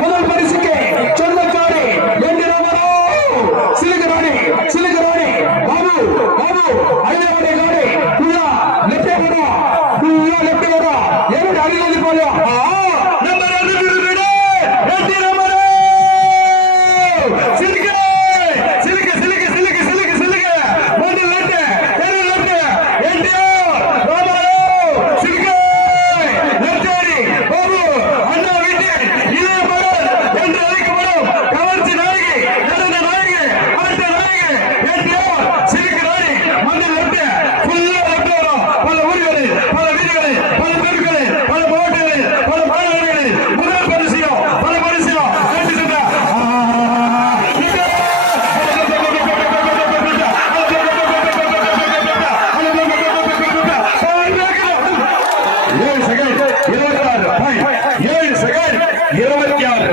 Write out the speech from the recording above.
முதல் பரிசுக்கு சொந்தக்காரி என் ராமராவ் சிலுகராணி சிலுகராணி பாபு பாபு ஐதராபாடி கவுடி குள்ளா லெப்ட் வரும் குள்ளா லெப்ட் வரும் ஏழு அடியில் போலியா ஏழு செகண்ட் இருபத்தி ஆறு